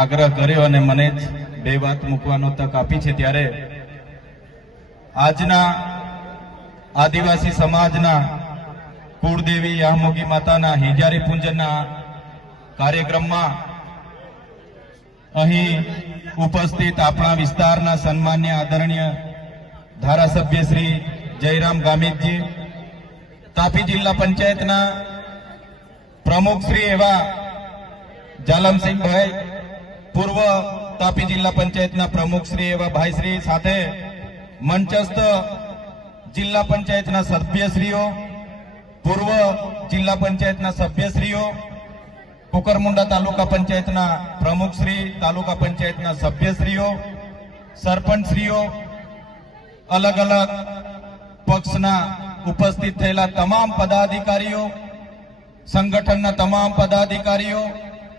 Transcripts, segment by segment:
આગ્રહ કર્યો અને મને જ બે વાત મૂકવાનો તક આપી છે, ત્યારે આજના આદિવાસી સમાજના કુળદેવી યામોગી માતાના હિજારી પૂજનના કાર્યક્રમમાં અહીં ઉપસ્થિત આપણા વિસ્તારના સન્માન્ય આદરણીય ધારાસભ્ય શ્રી જયરામ ગામિતજી, તાપી જિલ્લા પંચાયતના પ્રમુખ શ્રી એવા જાલમસિંહભાઈ, પૂર્વ તાપી જિલ્લા પંચાયતના પ્રમુખ શ્રી એવા ભાઈશ્રી, સાથે મંચસ્થ જિલ્લા પંચાયતના સભ્યશ્રીઓ, પૂર્વ જિલ્લા પંચાયતના સભ્યશ્રીઓ, કુકરમુંડા તાલુકા પંચાયતના પ્રમુખશ્રી, તાલુકા પંચાયતના સભ્યશ્રીઓ, સરપંચશ્રીઓ, અલગ અલગ પક્ષના ઉપસ્થિત થયેલા તમામ પદાધિકારીઓ, સંગઠનના તમામ પદાધિકારીઓ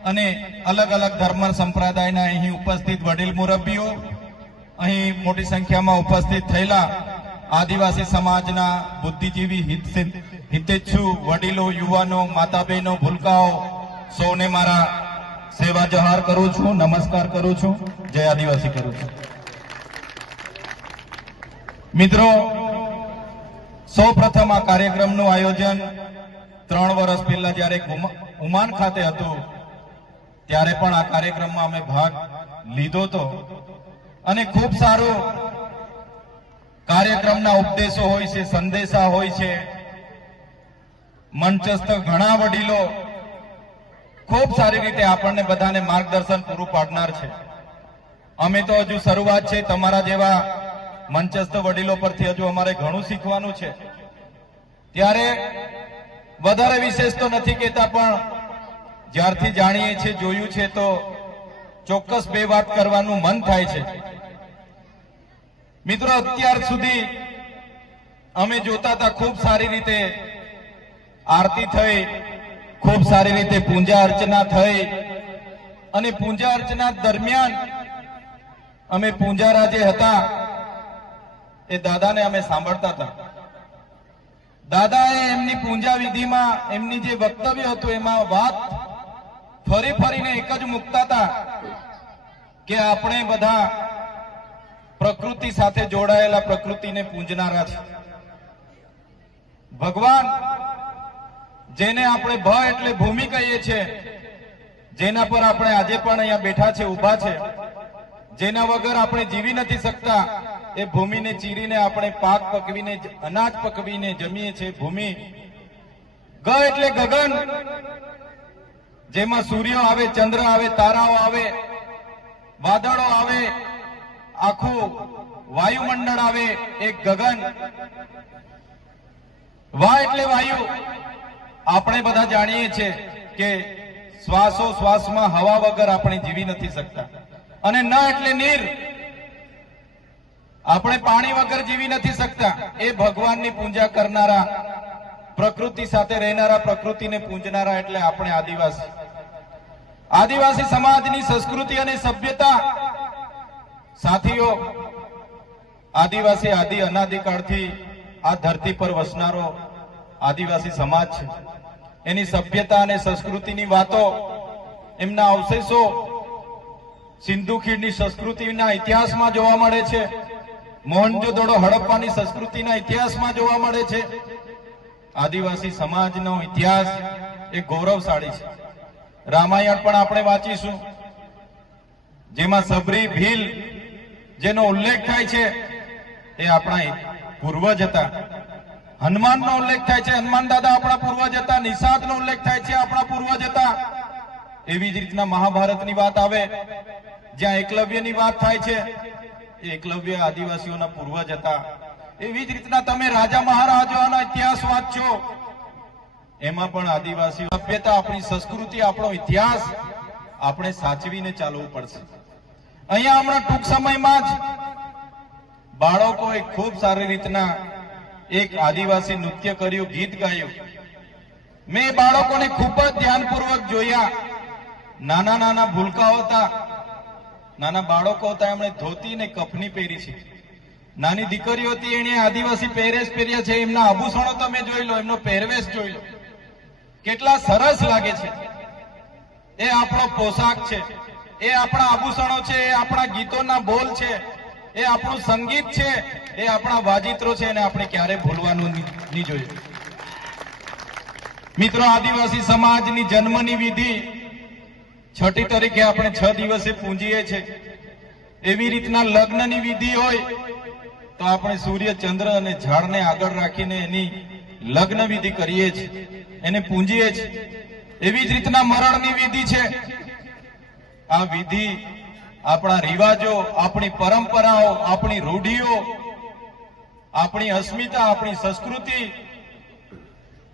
અને અલગ અલગ ધર્મ સંપ્રદાયના અહીં ઉપસ્થિત વડીલ મુરબ્બીઓ, અહીં મોટી સંખ્યામાં ઉપસ્થિત થયેલા આદિવાસી સમાજના બુદ્ધિજીવી હિતેચ્છુ વડીલો, યુવાનો, માતા બહેનો, ભૂલકાઓ, સૌને મારા સેવા જહાર કરું છું, નમસ્કાર કરું છું, જય આદિવાસી કરું છું. મિત્રો, સૌ પ્રથમ આ કાર્યક્રમનું આયોજન 3 વર્ષ પહેલા જ્યારે ઉમાન ખાતે હતું ત્યારે પણ આ કાર્યક્રમમાં અમે ભાગ લીધો હતો અને ખૂબ સારું કાર્યક્રમના ઉપદેશો હોય છે, સંદેશા હોય છે, મંચસ્થ ઘણા વડીલો ખૂબ સારી રીતે આપણને બધાને માર્ગદર્શન પૂરું પાડનાર છે. અમે તો હજુ શરૂઆત છે, તમારા જેવા મંચસ્થ વડીલો પરથી હજુ અમારે ઘણું શીખવાનું છે. ત્યારે વધારે વિશેષ તો નથી કહેતા, પણ જ્યારથી જાણીએ છીએ, જોયું છે, તો ચોક્કસ બે વાત કરવાનું મન થાય છે. મિત્રો, અત્યાર સુધી અમે જોતા હતા ખૂબ સારી રીતે આરતી થઈ, ખૂબ સારી રીતે પૂજા અર્ચના થઈ અને પૂજા અર્ચના દરમિયાન અમે પૂજારા જે હતા એ દાદાને અમે સાંભળતા હતા. દાદાએ એમની પૂજા વિધિમાં એમની જે વક્તવ્ય હતું એમાં વાત ફરી ફરીને એક જ મૂકતા હતા કે આપણે બધા પ્રકૃતિ સાથે જોડાયેલા, પ્રકૃતિને પૂજનારા છે. ભગવાન, જેને આપણે ભ એટલે ભૂમિ કહીએ છીએ, જેના પર આપણે આજે પણ અહીંયા બેઠા છે, ઊભા છે, જેના વગર આપણે જીવી નથી શકતા, એ ભૂમિને ચીરીને આપણે પાક પકવીને, અનાજ પકવીને જમીએ છીએ. ભૂમિ. ગ એટલે ગગન, જેમાં સૂર્ય આવે, ચંદ્ર આવે, તારાઓ આવે, વાદળો આવે, આખું વાયુમંડળ આવે, એક ગગન. વા એટલે વાયુ. આપણે બધા જાણીએ છીએ કે શ્વાસોશ્વાસમાં હવા વગર આપણે જીવી નથી શકતા. અને ન એટલે નીર, આપણે પાણી વગર જીવી નથી શકતા. એ ભગવાનની પૂજા કરનારા, પ્રકૃતિ સાથે રહેનારા, પ્રકૃતિને પૂજનારા એટલે આપણે આદિવાસી. આદિવાસી સમાજની સંસ્કૃતિ અને સભ્યતા, સાથીઓ, આદિવાસી આદિ અનાદિકાળથી આ ધરતી પર વસનારો આદિવાસી સમાજ છે. એની સભ્યતા અને સંસ્કૃતિની વાતો, એમના અવશેષો સિંધુ ખીણની સંસ્કૃતિના ઇતિહાસમાં જોવા મળે છે. મોહનજોદડો, હડપ્પાની સંસ્કૃતિના ઇતિહાસમાં જોવા મળે છે. આદિવાસી સમાજનો ઇતિહાસ એ ગૌરવશાળી છે. રામાયણ પણ આપણે વાંચીશું, જેમાં સબરી, ભીલ જેનો ઉલ્લેખ થાય છે એ આપણા પૂર્વજ હતા. હનુમાનનો ઉલ્લેખ થાય છે, હનુમાન દાદા આપણા પૂર્વજ હતા. નિષાદનો ઉલ્લેખ થાય છે, આપણા પૂર્વજ હતા. એવી જ રીતના મહાભારતની વાત આવે, જ્યાં એકલવ્યની વાત થાય છે, એકલવ્ય આદિવાસીઓના પૂર્વજ હતા. એવી જ રીતના તમે રાજા મહારાજાઓનો ઇતિહાસ વાંચો, એમાં પણ આદિવાસી સભ્યતા, આપણી સંસ્કૃતિ, આપણો ઇતિહાસ આપણે સાચવીને ચાલવું પડશે. અહીંયા હમણાં ટૂંક સમયમાં જ બાળકોએ ખૂબ સારી રીતના એક આદિવાસી નૃત્ય કર્યું, ગીત ગાયું. મેં બાળકોને ખૂબ જ ધ્યાનપૂર્વક જોયા. નાના નાના ભૂલકાઓ હતા, નાના બાળકો હતા, એમણે ધોતી ને કફની પહેરી છે. નાની દીકરીઓ હતી, એને આદિવાસી પહેરેશ પહેર્યા છે. એમના આભૂષણો તમે જોઈ લો, એમનો પહેરવેશ જોઈ લો, કેટલા સરસ લાગે છે. એ આપણો પોશાક છે. એ આપણા આભૂષણો છે, એ આપણા ગીતોના બોલ છે, એ આપણું સંગીત છે, એ આપણા વાજિત્રો છે, એને આપણે ક્યારે ભૂલવાનું નહીં જોઈએ. મિત્રો, આદિવાસી સમાજની જન્મની વિધિ છઠ્ઠી તરીકે આપણે 6 દિવસે પૂંજીએ છીએ. એવી રીતના લગ્નની વિધિ હોય તો આપણે સૂર્ય, ચંદ્ર અને ઝાડને આગળ રાખીને એની લગ્ન વિધિ કરીએ છીએ, એને પૂંજીએ છીએ. એવી જ રીતના મરણની વિધિ છે. આ વિધિ આપણા રિવાજો, આપણી પરંપરાઓ, આપણી રૂઢિઓ, આપણી અસ્મિતા, આપણી સંસ્કૃતિ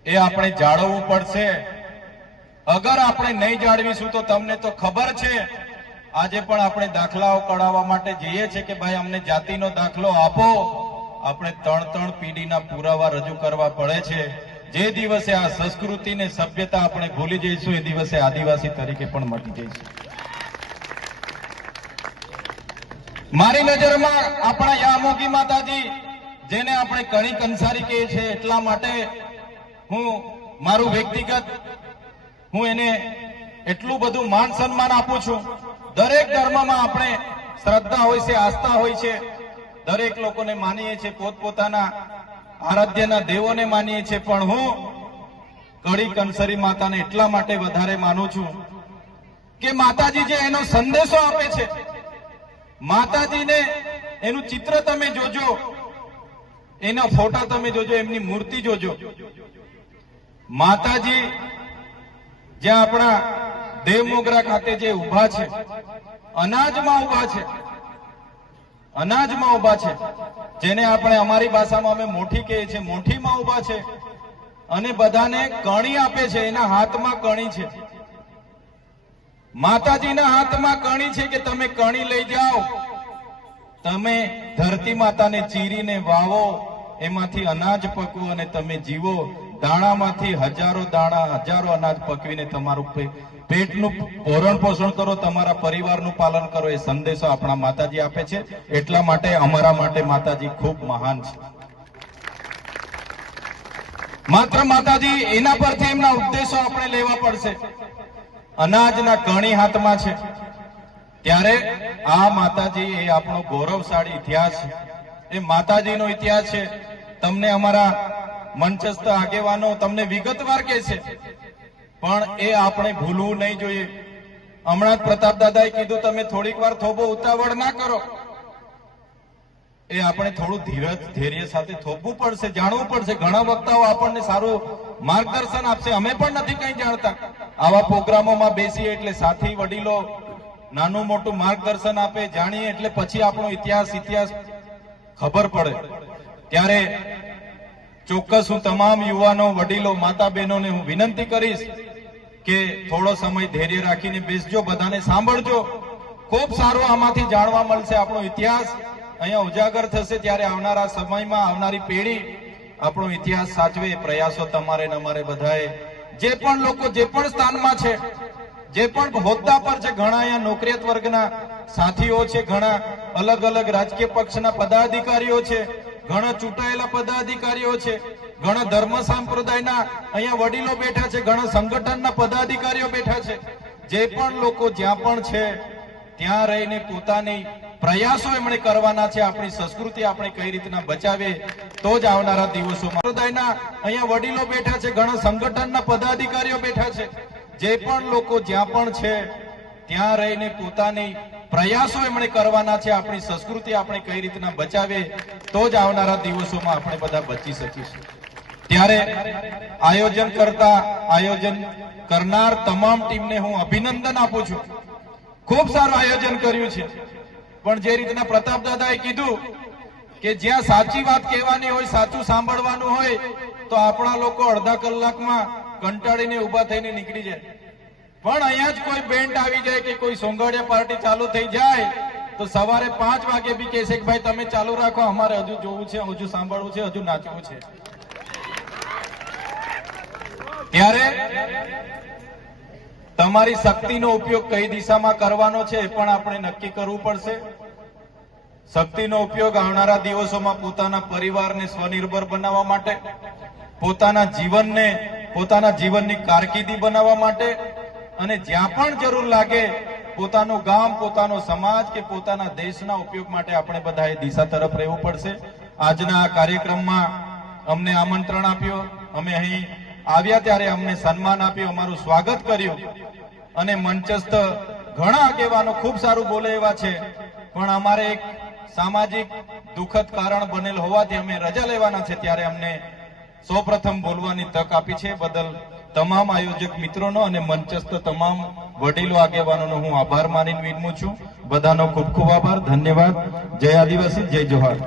એ આપણે જાળવવું પડશે. અગર આપણે નહીં જાળવીશું તો તમને તો ખબર છે, આજે પણ આપણે દાખલાઓ કઢાવવા માટે જઈએ છીએ કે ભાઈ અમને જાતિનો દાખલો આપો. આપણે 3 પેઢીના પુરાવા રજૂ કરવા પડે છે. જે દિવસે આ સંસ્કૃતિને, સભ્યતા આપણે ભૂલી જઈશું, એ દિવસે આદિવાસી તરીકે પણ મટી જઈશું. મારી નજરમાં આપણા યામોગી માતાજી, જેને આપણે કણી કંસારી કહીએ છીએ, એટલા માટે હું મારું વ્યક્તિગત હું એને એટલું બધું માન સન્માન આપું છું. દરેક ધર્મમાં આપણે શ્રદ્ધા હોય છે, આસ્થા હોય છે. દરેક લોકોને માનીએ છીએ, પોતપોતાના આરાધ્યના દેવોને માનીએ છીએ. પણ હું કડી કંસરી માતાને એટલા માટે વધારે માનું છું કે માતાજી જે એનો સંદેશો આપે છે, માતાજીને એનું ચિત્ર તમે જોજો, એના ફોટા તમે જોજો, એમની મૂર્તિ જોજો. માતાજી જ્યાં આપણા દેવમોગરા ખાતે જે ઉભા છે, અનાજમાં ઉભા છે, અનાજમાં ઉભા છે, જેને આપણે અમારી ભાષામાં અમે મોઠી કહીએ છીએ, મોઠીમાં ઉભા છે અને બધાને કણી આપે છે. એના હાથમાં કણી છે, માતાજીના હાથમાં કણી છે કે તમે કણી લઈ જાઓ, તમે ધરતી માતાને ચીરીને વાવો, એમાંથી અનાજ પકવો અને તમે જીવો. દાણામાંથી હજારો દાણા, હજારો અનાજ પકવીને તમારું પેટનું ભરણ પોષણ કરો, તમારા પરિવારનું પાલન કરો. એ સંદેશો આપણા માતાજી આપે છે. એટલા માટે અમારા માટે માતાજી ખૂબ મહાન છે. માત્ર માતાજી, એના પરથી એમના ઉપદેશો આપણે લેવા પડશે. અનાજના કણી હાથમાં છે, ત્યારે આ માતાજી એ આપણો ગૌરવશાળી ઇતિહાસ છે. એ માતાજીનો ઇતિહાસ છે. તમને અમારા મંચસ્થ આગેવાનો તમને વિગતવાર કહે છે, પણ એ આપણે ભૂલવું નહીં જોઈએ. હમણાં જ પ્રતાપ દાદાએ કીધું, તમે થોડીક વાર થોભો ઉતાવળ ના કરો. એ આપણે થોડું ધીરજ, ધૈર્ય સાથે થોભવું પડશે, જાણવું પડશે. ઘણા વક્તાઓ આપણને સારું માર્ગદર્શન આપશે. અમે પણ નથી કંઈ જાણતા. આવા પ્રોગ્રામોમાં બેસીએ એટલે સાથી વડીલો નાનું મોટું માર્ગદર્શન આપે, જાણીએ એટલે પછી આપણો ઇતિહાસ ખબર પડે. ત્યારે ચોક્કસ હું તમામ યુવાનો, વડીલો, માતા બહેનોને હું વિનંતી કરીશ કે થોડો સમય ધૈર્ય રાખીને બેસજો, બધાને સાંભળજો. ખૂબ સારું આમાંથી જાણવા મળશે. આપણો ઇતિહાસ અહીંયા ઉજાગર થશે. ત્યારે આવનારા સમયમાં આવનારી પેઢી આપણો ઇતિહાસ સાચવે. પ્રયાસો તમારે ને અમારે બધાએ, જે પણ લોકો જે પણ સ્થાનમાં છે, જે પણ હોદ્દા પર છે, ઘણા અહીંયા નોકરિયાત વર્ગના સાથીઓ છે, ઘણા અલગ અલગ રાજકીય પક્ષના પદાધિકારીઓ છે, ઘણા ચૂંટાયેલા પદાધિકારીઓ છે, ઘણા ધર્મ સંપ્રદાયના અહીંયા વડીલો બેઠા છે, ઘણા સંગઠનના પદાધિકારીઓ બેઠા છે. જે પણ લોકો જ્યાં પણ છે ત્યાં રહીને પોતાની પ્રયાસો એમણે કરવાના છે. આપણી સંસ્કૃતિ આપણે કઈ રીતના બચાવીએ તો જ આવનારા દિવસોમાં સંપ્રદાયના અહીંયા વડીલો બેઠા છે, ઘણા સંગઠનના પદાધિકારીઓ બેઠા છે. જે પણ લોકો જ્યાં પણ છે ત્યાં રહીને પોતાની પ્રયાસો એમણે કરવાના છે. આપણી સંસ્કૃતિ આપણે કઈ રીતના બચાવીએ તો જ આવનારા દિવસોમાં આપણે બધા બચી શકીશું. ત્યારે આયોજન કરનાર તમામ ટીમને હું અભિનંદન આપું છું. ખૂબ સારું આયોજન કર્યું છે. પણ જે રીતના પ્રતાપ દાદાએ કીધું કે જ્યાં સાચી વાત કહેવાની હોય, સાચું સાંભળવાનું હોય, તો આપણા લોકો અડધા કલાકમાં કંટાળીને ઉભા થઈને નીકળી જાય. પણ અહીંયા જ કોઈ બેન્ડ આવી જાય કે કોઈ સોંગડિયા પાર્ટી ચાલુ થઈ જાય તો સવારે 5 વાગે બી કહેશે કે ભાઈ તમે ચાલુ રાખો, અમારે હજુ જોવું છે, હજુ સાંભળવું છે, હજુ નાચવું છે. ત્યારે તમારી શક્તિનો ઉપયોગ કઈ દિશામાં કરવાનો છે એ પણ આપણે નક્કી કરવું પડશે. શક્તિનો ઉપયોગ આવનારા દિવસોમાં પોતાના પરિવારને સ્વનિર્ભર બનાવવા માટે, પોતાના જીવનની કારકિર્દી બનાવવા માટે, અને જ્યાં પણ જરૂર લાગે પોતાનું ગામ, પોતાનો સમાજ કે પોતાના દેશના ઉપયોગ માટે આપણે બધાએ દિશા તરફ રહેવું પડશે. આજના આ કાર્યક્રમમાં અમને આમંત્રણ આપ્યું, અમે અહીં આવ્યા ત્યારે અમને સન્માન આપ્યું, અમારું સ્વાગત કર્યું અને મંચસ્થ ઘણા આગેવાનો ખૂબ સારું બોલે એવા છે, પણ અમારે એક સામાજિક દુઃખદ કારણ બનેલ હોવાથી અમે રજા લેવાના છે, ત્યારે અમને સૌપ્રથમ બોલવાની તક આપી છે. બદલ તમામ આયોજક મિત્રોનો અને મંચસ્થ તમામ વડીલો આગેવાનોનો હું આભાર માનીને વિનમું છું. બધાનો ખૂબ ખૂબ આભાર, ધન્યવાદ. જય આદિવાસી, જય જોહાર.